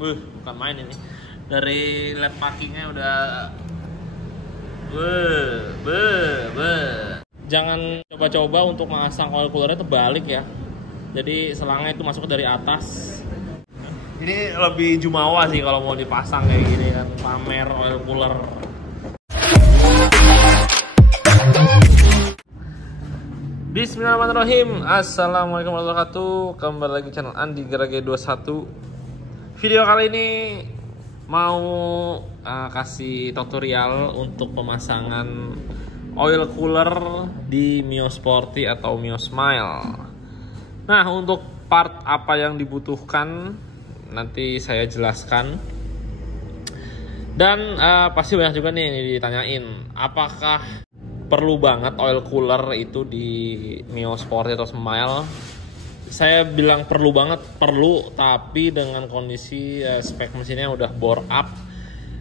Bukan main ini. Dari led packingnya udah Jangan coba-coba untuk masang oil coolernya terbalik ya. Jadi selangnya itu masuk dari atas. Ini lebih jumawa sih kalau mau dipasang kayak gini kan, pamer oil cooler. Bismillahirrahmanirrahim. Assalamualaikum warahmatullahi wabarakatuh. Kembali lagi channel Andi Gerage 21. Video kali ini mau kasih tutorial untuk pemasangan oil cooler di Mio Sporty atau Mio Smile. Nah, untuk part apa yang dibutuhkan nanti saya jelaskan. Dan pasti banyak juga nih yang ditanyain, apakah perlu banget oil cooler itu di Mio Sporty atau Smile? Saya bilang perlu banget, perlu, tapi dengan kondisi spek mesinnya udah bore up.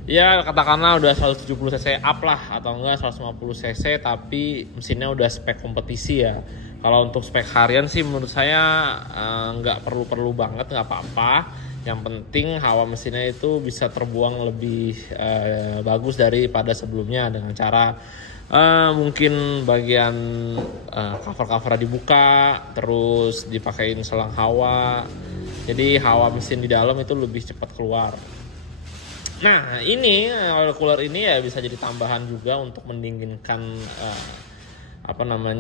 Ya katakanlah udah 170 cc up lah, atau enggak 150 cc tapi mesinnya udah spek kompetisi ya. Kalau untuk spek harian sih menurut saya nggak perlu banget, nggak apa-apa. Yang penting hawa mesinnya itu bisa terbuang lebih bagus daripada sebelumnya dengan cara mungkin bagian cover-cover dibuka, terus dipakein selang hawa, jadi hawa mesin di dalam itu lebih cepat keluar. Nah, ini oil cooler ini ya bisa jadi tambahan juga untuk mendinginkan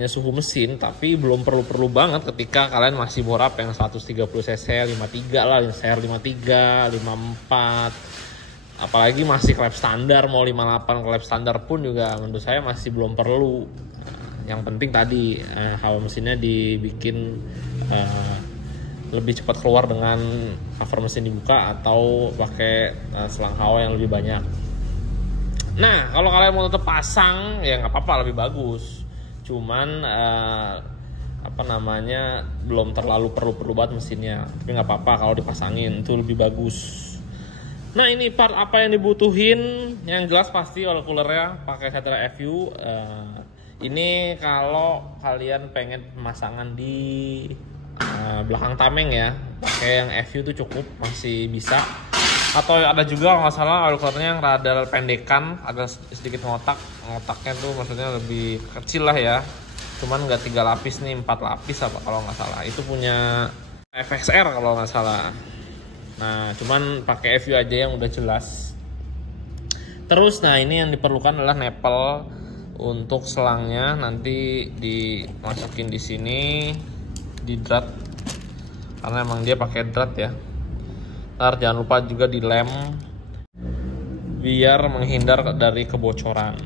suhu mesin, tapi belum perlu banget ketika kalian masih bore up yang 130 cc, 53 lah, CR 53, 54. Apalagi masih klep standar, mau 58 klep standar pun juga menurut saya masih belum perlu. Yang penting tadi hawa mesinnya dibikin lebih cepat keluar dengan cover mesin dibuka atau pakai selang hawa yang lebih banyak. Nah, kalau kalian mau tetap pasang ya nggak apa-apa, lebih bagus. Cuman belum terlalu perlu banget mesinnya. Tapi nggak apa-apa kalau dipasangin, itu lebih bagus. Nah, ini part apa yang dibutuhin? Yang jelas pasti oil coolernya pakai Setra FU. Ini kalau kalian pengen pemasangan di belakang tameng ya, pakai yang FU itu cukup, masih bisa. Atau ada juga kalau nggak salah oil coolernya yang rada pendekan, ada sedikit ngotaknya tuh maksudnya lebih kecil lah ya. Cuman nggak 3 lapis nih, 4 lapis apa kalau nggak salah. Itu punya FXR kalau nggak salah. Nah, cuman pakai FU aja yang udah jelas. Terus, nah ini yang diperlukan adalah nepel untuk selangnya. Nanti dimasukin di sini, di drat, karena emang dia pakai drat ya. Ntar jangan lupa juga dilem biar menghindar dari kebocoran.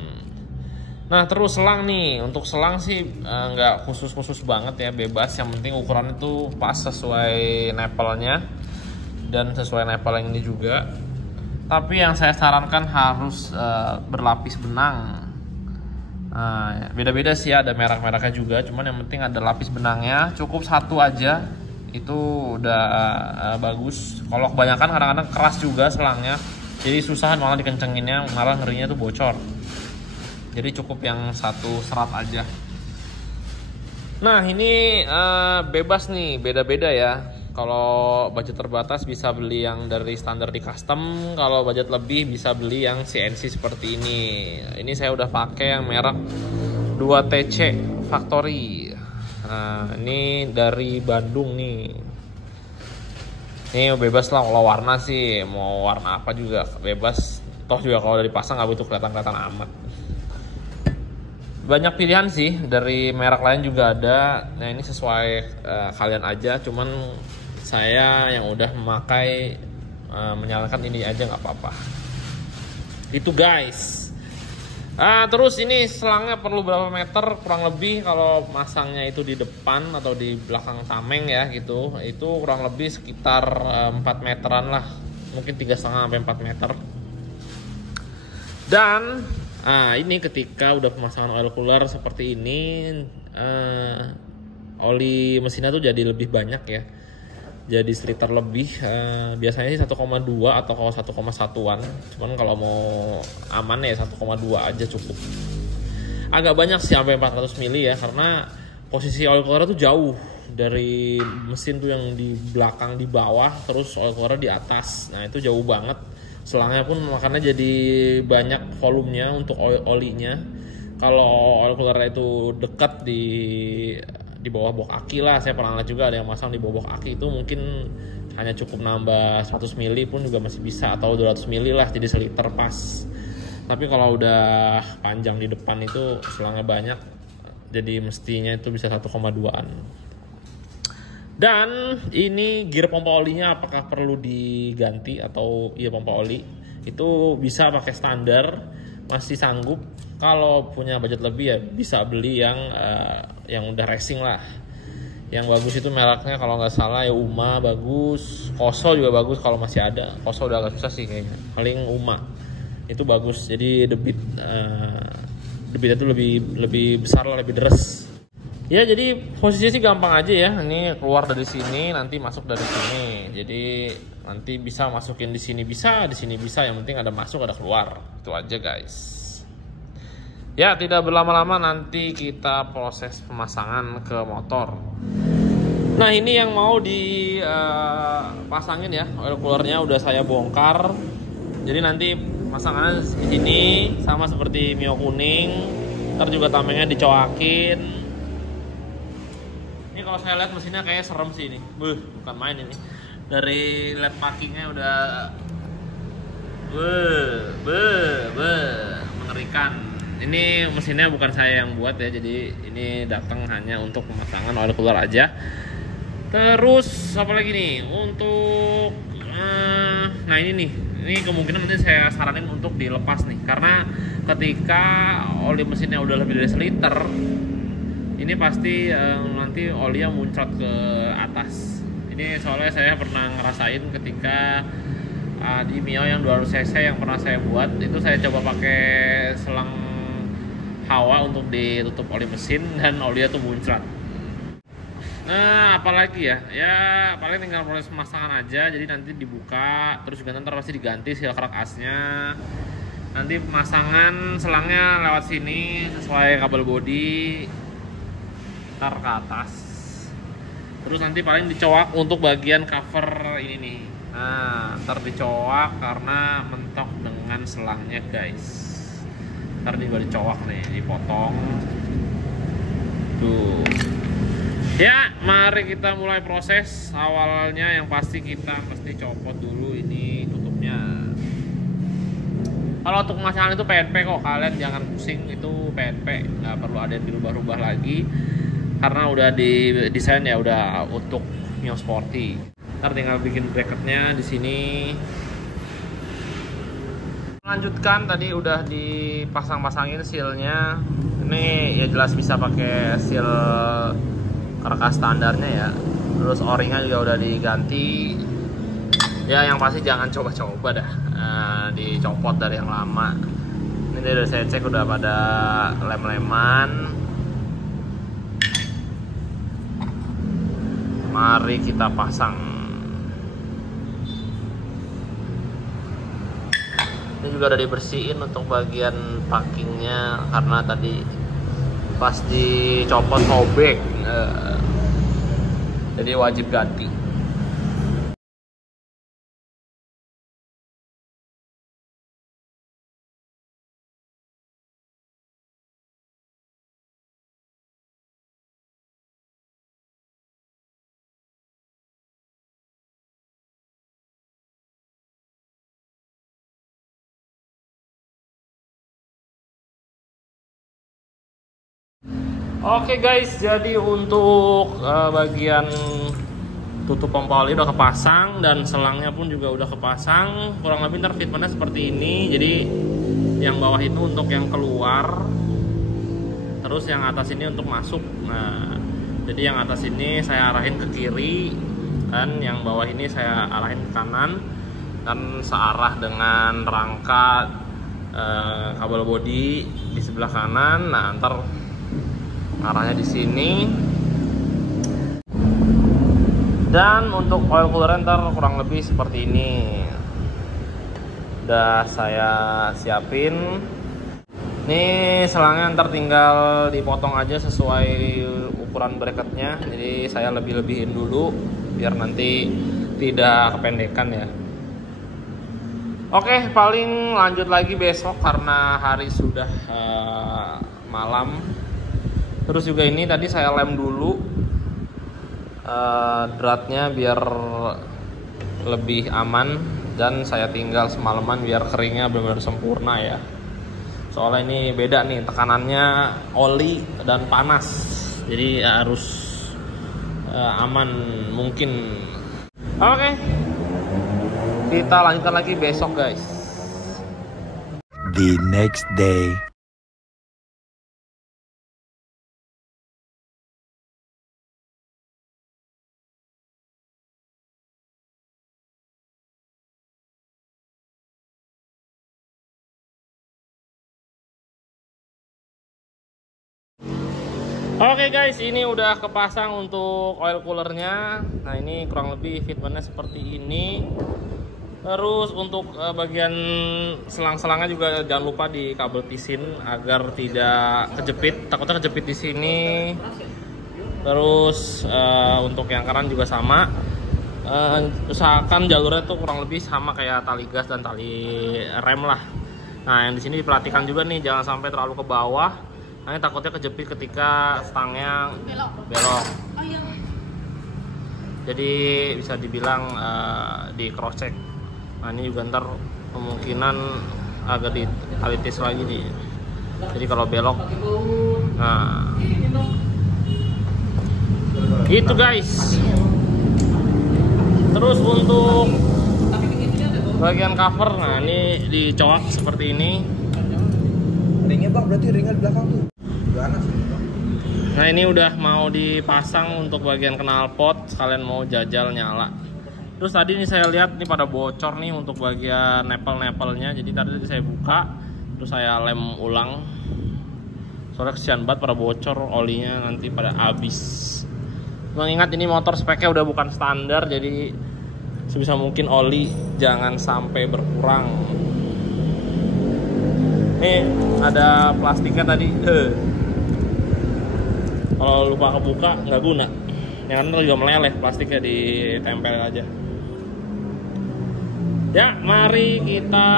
Nah, terus selang nih, untuk selang sih nggak khusus banget ya, bebas. Yang penting ukuran itu pas sesuai nepelnya dan sesuai nepel yang ini juga. Tapi yang saya sarankan harus berlapis benang. Nah, beda-beda sih, ada merek-mereknya juga, cuman yang penting ada lapis benangnya. Cukup satu aja itu udah bagus. Kalau kebanyakan kadang-kadang keras juga selangnya, jadi susah malah dikencenginnya, malah ngerinya tuh bocor. Jadi cukup yang satu serat aja. Nah, ini bebas nih, beda-beda ya. Kalau budget terbatas bisa beli yang dari standar di custom. Kalau budget lebih bisa beli yang CNC seperti ini. Ini saya udah pakai yang merek 2TC Factory. Nah, ini dari Bandung nih. Ini bebas lah kalau warna sih, mau warna apa juga bebas. Toh juga kalau udah dipasang nggak butuh kelihatan amat. Banyak pilihan sih, dari merek lain juga ada. Nah, ini sesuai kalian aja. Cuman saya yang udah memakai menyarankan ini aja, nggak apa-apa. Itu guys. Terus ini selangnya perlu berapa meter kurang lebih kalau masangnya itu di depan atau di belakang tameng ya gitu. Itu kurang lebih sekitar 4 meteran lah. Mungkin 3,5 sampai 4 meter. Dan ini ketika udah pemasangan oil cooler seperti ini, oli mesinnya tuh jadi lebih banyak ya. Jadi seliter lebih, biasanya sih 1,2 atau kalau 1,1an. Cuman kalau mau aman ya 1,2 aja cukup. Agak banyak sih sampai 400 mili ya, karena posisi oil cooler tuh jauh. dari mesin tuh yang di belakang di bawah, terus oil keluarnya di atas. Nah itu jauh banget. Selangnya pun makanya jadi banyak volumenya untuk olinya. Kalau oil cooler itu dekat di bawah box aki lah, saya pernah lihat juga ada yang masang di bawah box aki, itu mungkin hanya cukup nambah 100 mili pun juga masih bisa, atau 200 mili lah, jadi seliter pas. Tapi kalau udah panjang di depan itu selangnya banyak, jadi mestinya itu bisa 1,2an. Dan ini gear pompa olinya apakah perlu diganti atau iya pompa oli? Itu bisa pakai standar, masih sanggup. Kalau punya budget lebih ya bisa beli yang udah racing lah. Yang bagus itu mereknya kalau nggak salah ya Uma bagus, Koso juga bagus kalau masih ada. Koso udah agak susah sih kayaknya. Paling Uma itu bagus. Jadi debitnya itu lebih besar lah, lebih deres. Ya jadi posisinya sih gampang aja ya. Ini keluar dari sini, nanti masuk dari sini. Jadi nanti bisa masukin di sini bisa, di sini bisa. Yang penting ada masuk ada keluar. Itu aja guys. Ya tidak berlama-lama nanti kita proses pemasangan ke motor. Nah ini yang mau dipasangin ya, oil coolernya udah saya bongkar. Jadi nanti pasangannya di sini sama seperti Mio kuning. Ntar juga tamengnya dicoakin. Kalau saya lihat mesinnya kayak serem sih ini, bukan main ini. Dari LED parkingnya udah, mengerikan. Ini mesinnya bukan saya yang buat ya, jadi ini datang hanya untuk pemasangan oil cooler aja. Terus apa lagi nih untuk, nah ini kemungkinan nanti saya saranin untuk dilepas nih, karena ketika oli mesinnya udah lebih dari seliter. Ini pasti nanti olinya muncrat ke atas. Ini soalnya saya pernah ngerasain ketika di Mio yang 200 cc yang pernah saya buat, itu saya coba pakai selang hawa untuk ditutup oli mesin dan olinya tuh muncrat. Nah apalagi ya paling tinggal proses pemasangan aja. Jadi nanti dibuka, terus juga nanti pasti diganti seal crack asnya. Nanti pemasangan selangnya lewat sini sesuai kabel body ke atas. Terus nanti paling dicoak untuk bagian cover ini nih. Nah ntar dicoak karena mentok dengan selangnya guys. Ntar juga dicoak nih, dipotong tuh ya. Mari kita mulai proses. Awalnya yang pasti kita mesti copot dulu ini tutupnya. Kalau untuk pemasangan itu PNP kok, kalian jangan pusing, itu PNP, nggak perlu ada yang dirubah-rubah lagi. Karena udah didesain ya udah untuk Mio Sporty. Ntar tinggal bikin bracketnya di sini. Lanjutkan, tadi udah dipasang-pasangin sealnya. Ini ya jelas bisa pakai seal karkas standarnya ya. Terus o-ringnya juga udah diganti. Ya yang pasti jangan coba-coba dah dicopot dari yang lama. Ini dari saya cek udah pada lem-leman. Mari kita pasang. Ini juga udah dibersihin untuk bagian packingnya karena tadi pas dicopot sobek, jadi wajib ganti. Oke guys, jadi untuk bagian tutup pompa oli udah kepasang dan selangnya pun juga udah kepasang. Kurang lebih ntar fitmentnya seperti ini. Jadi yang bawah itu untuk yang keluar, terus yang atas ini untuk masuk. Nah, jadi yang atas ini saya arahin ke kiri, dan yang bawah ini saya arahin ke kanan, dan searah dengan rangka kabel body di sebelah kanan. Nah, ntar arahnya di sini. Dan untuk oil cooler ntar kurang lebih seperti ini. Udah saya siapin. Ini selangnya ntar tinggal dipotong aja sesuai ukuran bracketnya. Jadi saya lebih-lebihin dulu biar nanti tidak kependekan ya. Oke, paling lanjut lagi besok karena hari sudah malam. Terus juga ini tadi saya lem dulu dratnya biar lebih aman, dan saya tinggal semalaman biar keringnya benar-benar sempurna ya. Soalnya ini beda nih tekanannya, oli dan panas, jadi harus aman mungkin. Oke, kita lanjutkan lagi besok guys. The next day. Oke guys, ini udah kepasang untuk oil coolernya. Nah ini kurang lebih fitmentnya seperti ini. Terus untuk bagian selang-selangnya juga jangan lupa di kabel tisin agar tidak kejepit. Takutnya kejepit di sini. Terus untuk yang kanan juga sama. Usahakan jalurnya tuh kurang lebih sama kayak tali gas dan tali rem lah. Nah yang di sini diperhatikan juga nih, jangan sampai terlalu ke bawah. Nah, takutnya kejepit ketika stangnya belok. Jadi bisa dibilang di cross check. Nah ini juga ntar kemungkinan agak ditalitis lagi nih. Jadi kalau belok, nah gitu guys. Terus untuk bagian cover, nah ini dicoak seperti ini. Ringnya bang, berarti ringnya di belakang tuh. Nah ini udah mau dipasang untuk bagian knalpot, sekalian mau jajal nyala. Terus tadi nih saya lihat nih pada bocor nih untuk bagian nepel-nepelnya. Jadi tadi saya buka, terus saya lem ulang. Soalnya kesian banget pada bocor, olinya nanti pada habis. Mengingat ini motor speknya udah bukan standar, jadi sebisa mungkin oli jangan sampai berkurang. Nih ada plastiknya tadi. Kalau lupa kebuka nggak guna. Yang kan juga meleleh, plastiknya ditempel aja. Ya, mari kita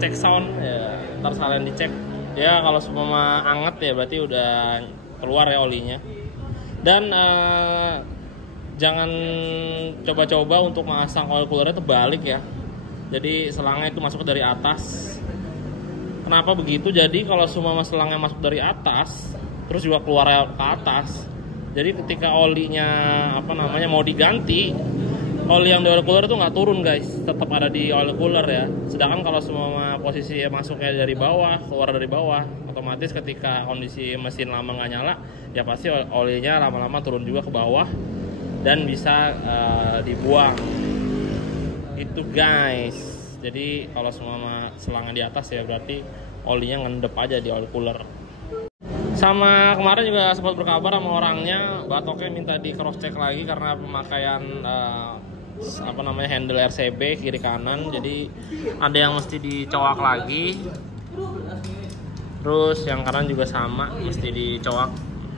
cek sound ya. Ntar sekalian dicek. Ya kalau semua anget ya berarti udah keluar ya olinya. Dan jangan coba-coba untuk masang oil coolernya terbalik ya. Jadi selangnya itu masuk dari atas. Kenapa begitu? Jadi kalau semua selangnya masuk dari atas, terus juga keluar ke atas. Jadi ketika olinya mau diganti, oli yang di oil cooler itu nggak turun guys, tetap ada di oil cooler ya. Sedangkan kalau semua posisi masuknya dari bawah, keluar dari bawah, otomatis ketika kondisi mesin lama nggak nyala, ya pasti olinya lama-lama turun juga ke bawah dan bisa dibuang. Itu guys. Jadi kalau semua selangnya di atas ya berarti olinya ngendep aja di oil cooler. Sama kemarin juga sempat berkabar sama orangnya, batoknya minta di cross check lagi karena pemakaian handle RCB kiri kanan. Jadi ada yang mesti dicoak lagi. Terus yang kanan juga sama, mesti dicoak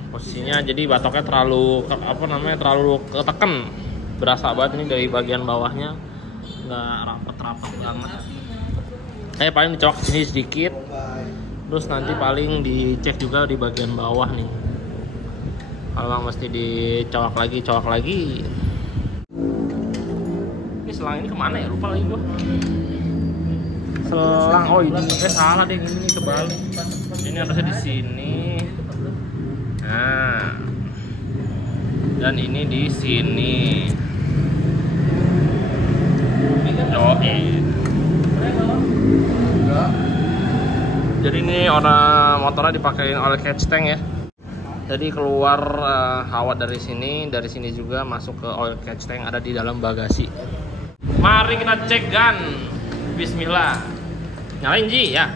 posisinya. Jadi batoknya terlalu ketekan. Berasa banget ini dari bagian bawahnya. Nggak rapet-rapet banget. Saya paling dicok sini sedikit, terus nanti paling dicek juga di bagian bawah nih. Kalau mesti dicok lagi. Ini selang ini kemana ya? Lupa lagi gua. Selang, oh ini salah deh, ini kebalik. Ini harusnya di sini. Nah, dan ini di sini. Jadi ini motornya dipakein oil catch tank ya. Jadi keluar hawa dari sini juga masuk ke oil catch tank ada di dalam bagasi. Mari kita cek gun. Bismillah. Nyalain Ji ya.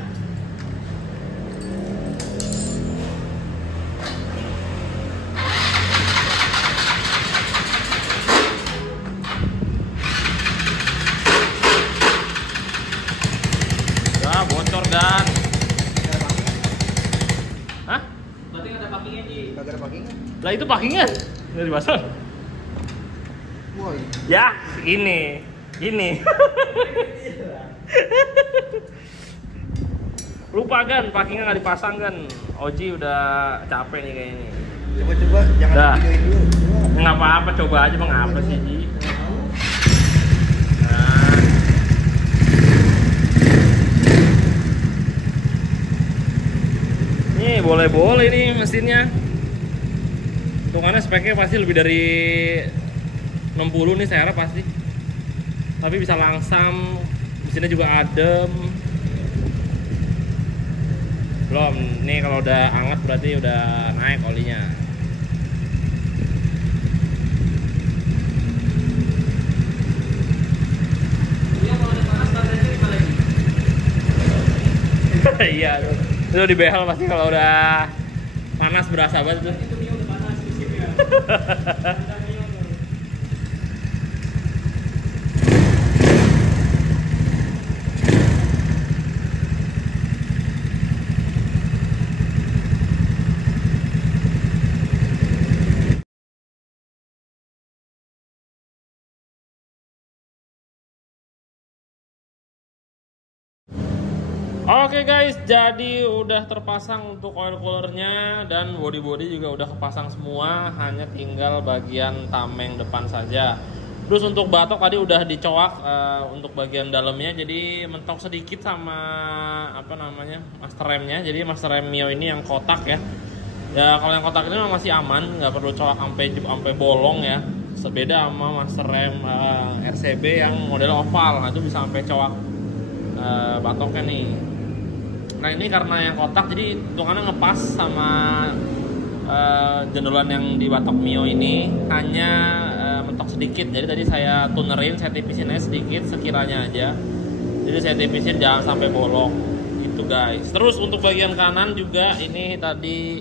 Bocor dan Lah itu packingnya dari pasar. Woi. Ya, ini. Lupa kan, packingnya nggak dipasang kan. Oji udah capek nih kayaknya. Coba jangan Dah. videoin dulu. Coba. Nggak apa-apa, coba aja bang, apa sih Ji? Nah. Nih boleh-boleh nih mesinnya. Hitungannya speknya pasti lebih dari 60 nih saya harap pasti. Tapi bisa langsam, mesinnya juga adem. Belum, nih kalau udah anget berarti udah naik olinya. Iya, itu di behel pasti kalau udah panas berasa banget tuh. Itu udah panas ya. Oke guys, jadi udah terpasang untuk oil coolernya dan body juga udah kepasang semua, hanya tinggal bagian tameng depan saja. Terus untuk batok tadi udah dicoak untuk bagian dalamnya, jadi mentok sedikit sama apa namanya master remnya. Jadi master rem Mio ini yang kotak ya. Ya kalau yang kotak ini masih aman, nggak perlu coak sampai bolong ya. Sebeda sama master rem RCB yang model oval, nah itu bisa sampai coak batoknya nih. Nah ini karena yang kotak jadi hitungannya ngepas sama jendolan yang di batok Mio ini hanya mentok sedikit. Jadi tadi saya tunerin, saya tipisin aja sedikit sekiranya aja. Jadi saya tipisin jangan sampai bolong gitu guys. Terus untuk bagian kanan juga ini tadi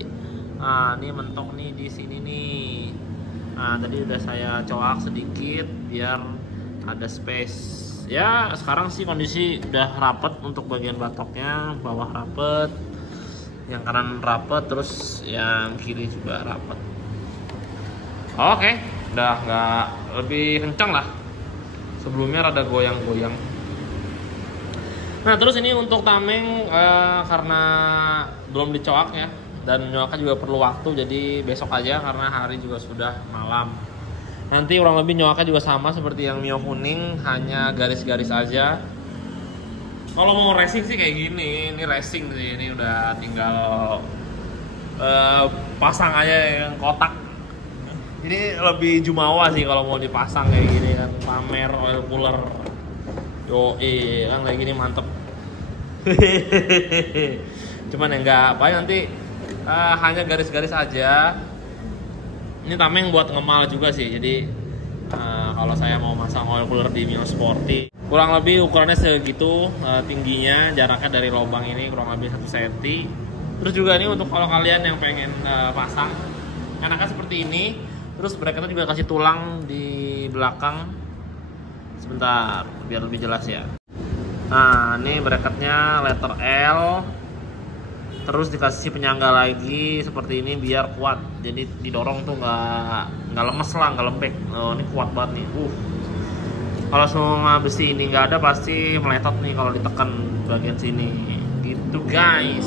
ini mentok nih di sini nih. Nah tadi udah saya coak sedikit biar ada space. Ya sekarang sih kondisi udah rapet untuk bagian batoknya, bawah rapet, yang kanan rapet, terus yang kiri juga rapet. Oke, udah nggak lebih kencang lah. Sebelumnya rada goyang-goyang. Nah terus ini untuk tameng karena belum dicoak ya, dan nyoaknya juga perlu waktu, jadi besok aja karena hari juga sudah malam. Nanti kurang lebih nyoaknya juga sama seperti yang Mio kuning, hanya garis-garis aja. Kalau mau racing sih kayak gini, ini racing sih, ini udah tinggal pasang aja yang kotak. Ini lebih jumawa sih kalau mau dipasang kayak gini kan, pamer oil cooler. Yoi, kan kayak gini mantep. Cuman ya enggak, paling nanti hanya garis-garis aja. Ini tameng buat ngemal juga sih, jadi kalau saya mau masang oil cooler di Mio Sporty kurang lebih ukurannya segitu, tingginya, jaraknya dari lubang ini kurang lebih 1 cm. Terus juga ini untuk kalau kalian yang pengen pasang, enaknya seperti ini. Terus bracketnya juga kasih tulang di belakang. Sebentar, biar lebih jelas ya. Nah, ini bracketnya letter L. Terus dikasih penyangga lagi seperti ini biar kuat. Jadi didorong tuh nggak lemes lah, nggak lembek. Oh, ini kuat banget nih. Kalau semua besi ini nggak ada pasti meletot nih kalau ditekan bagian sini. Gitu guys.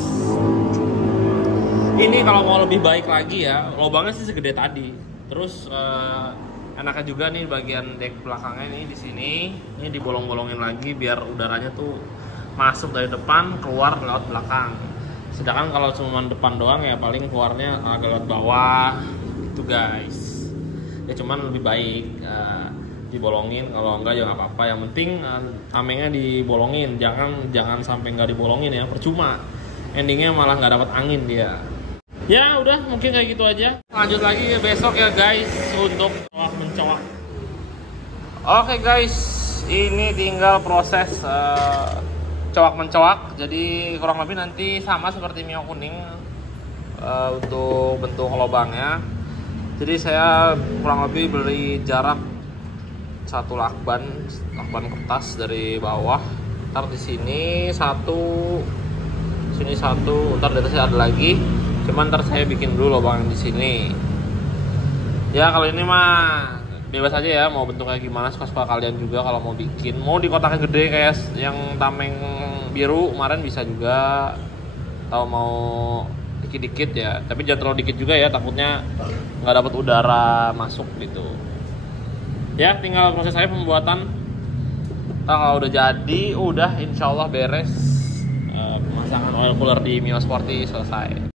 Ini kalau mau lebih baik lagi ya, lubangnya sih segede tadi. Terus enaknya juga nih bagian dek belakangnya nih di sini. Ini dibolong-bolongin lagi biar udaranya tuh masuk dari depan keluar lewat belakang. Sedangkan kalau cuma depan doang ya paling keluarnya agak lewat bawah gitu guys. Ya cuman lebih baik dibolongin, kalau enggak ya nggak apa-apa. Yang penting tamengnya dibolongin, jangan sampai nggak dibolongin ya, percuma. Endingnya malah nggak dapat angin dia. Ya udah mungkin kayak gitu aja. Lanjut lagi besok ya guys untuk mencoak. Oke guys, ini tinggal proses coak mencoak, jadi kurang lebih nanti sama seperti Mio kuning untuk bentuk lubangnya. Jadi saya kurang lebih beli jarak 1 lakban kertas dari bawah. Ntar di sini satu, ntar di atasnya ada lagi. Cuman ntar saya bikin dulu lubang di sini. Ya kalau ini mah bebas aja ya, mau bentuknya gimana suka-suka kalian juga. Kalau mau bikin, mau di kotaknya gede kayak yang tameng biru kemarin bisa juga, atau mau dikit-dikit ya, tapi jangan terlalu dikit juga ya, takutnya nggak dapat udara masuk gitu ya. Tinggal proses saya pembuatan. Kalau udah jadi, udah insya Allah beres. Pemasangan oil cooler di Mio Sporty selesai.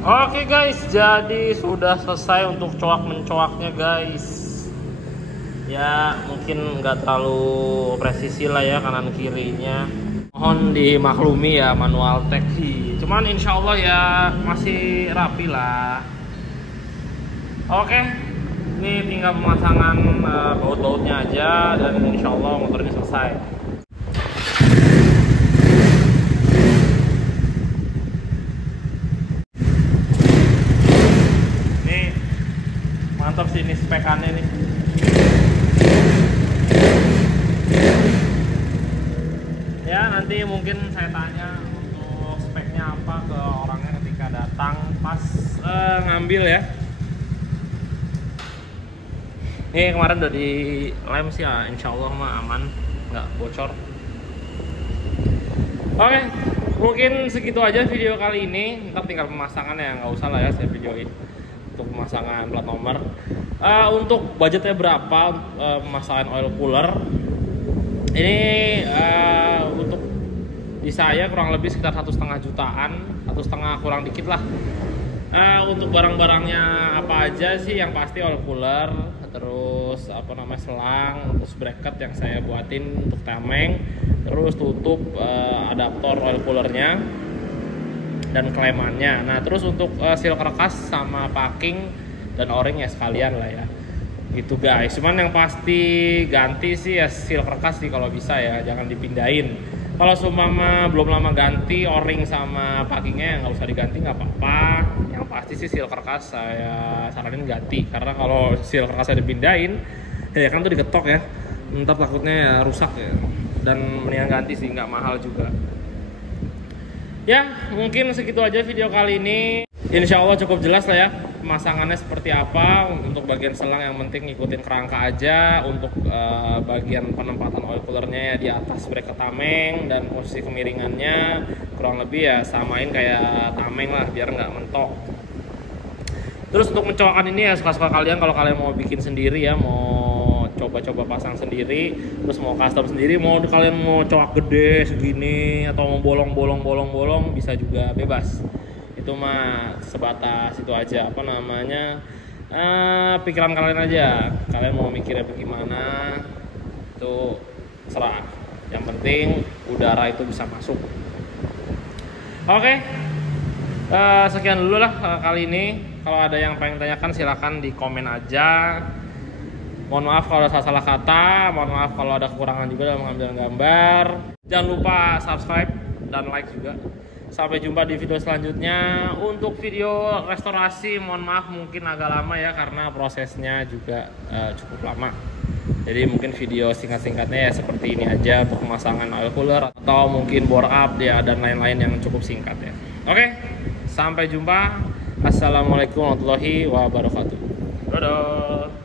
Oke guys, jadi sudah selesai untuk coak-mencoaknya guys. Ya mungkin nggak terlalu presisi lah ya kanan kirinya. Mohon dimaklumi ya manual tech sih. Cuman insya Allah ya masih rapi lah. Oke, ini tinggal pemasangan baut-bautnya aja dan insya Allah motor ini selesai. Mantap sih ini spekannya nih. Ya nanti mungkin saya tanya untuk speknya apa ke orangnya ketika datang pas ngambil ya. Ini kemarin udah di lem sih ya, insya Allah mah aman, nggak bocor. Oke, mungkin segitu aja video kali ini. Ntar tinggal pemasangannya ya, nggak usah lah ya saya videoin untuk pemasangan plat nomor. Untuk budgetnya berapa pemasangan oil cooler ini, untuk di saya kurang lebih sekitar 1,5 jutaan, 1,5 kurang dikit lah. Untuk barang-barangnya apa aja sih, yang pasti oil cooler, terus apa namanya selang, terus bracket yang saya buatin untuk tameng, terus tutup adaptor oil coolernya dan klemannya. Nah terus untuk seal kerkas sama packing dan o-ring ya sekalian lah ya gitu guys. Cuman yang pasti ganti sih ya seal kerkas sih kalau bisa ya, jangan dipindahin. Kalau seumpama belum lama ganti o-ring sama packingnya nggak usah diganti, nggak apa-apa. Yang pasti sih seal kerkas saya saranin ganti, karena kalau seal kerkas saya dipindahin ya kan tuh diketok ya, ntar takutnya ya rusak ya, dan mendingan ganti sih, nggak mahal juga. Ya mungkin segitu aja video kali ini. Insya Allah cukup jelas lah ya pemasangannya seperti apa. Untuk bagian selang yang penting ikutin kerangka aja. Untuk bagian penempatan oil coolernya ya di atas bracket tameng, dan posisi kemiringannya kurang lebih ya samain kayak tameng lah biar nggak mentok. Terus untuk mencoakan ini ya suka-suka kalian. Kalau kalian mau bikin sendiri ya, mau coba-coba pasang sendiri, terus mau custom sendiri, mau kalian mau coak gede segini atau mau bolong bisa juga, bebas. Itu mah sebatas itu aja, apa namanya, pikiran kalian aja. Kalian mau mikirnya bagaimana itu serah, yang penting udara itu bisa masuk. Oke, sekian dulu lah kali ini. Kalau ada yang pengen tanyakan silahkan di komen aja. Mohon maaf kalau ada salah kata, mohon maaf kalau ada kekurangan juga dalam mengambil gambar. Jangan lupa subscribe dan like juga. Sampai jumpa di video selanjutnya. Untuk video restorasi mohon maaf mungkin agak lama ya, karena prosesnya juga cukup lama. Jadi mungkin video singkat-singkatnya ya seperti ini aja untuk pemasangan oil cooler, atau mungkin bore up ya, dan lain-lain yang cukup singkat ya. Oke, sampai jumpa. Assalamualaikum warahmatullahi wabarakatuh. Dadah.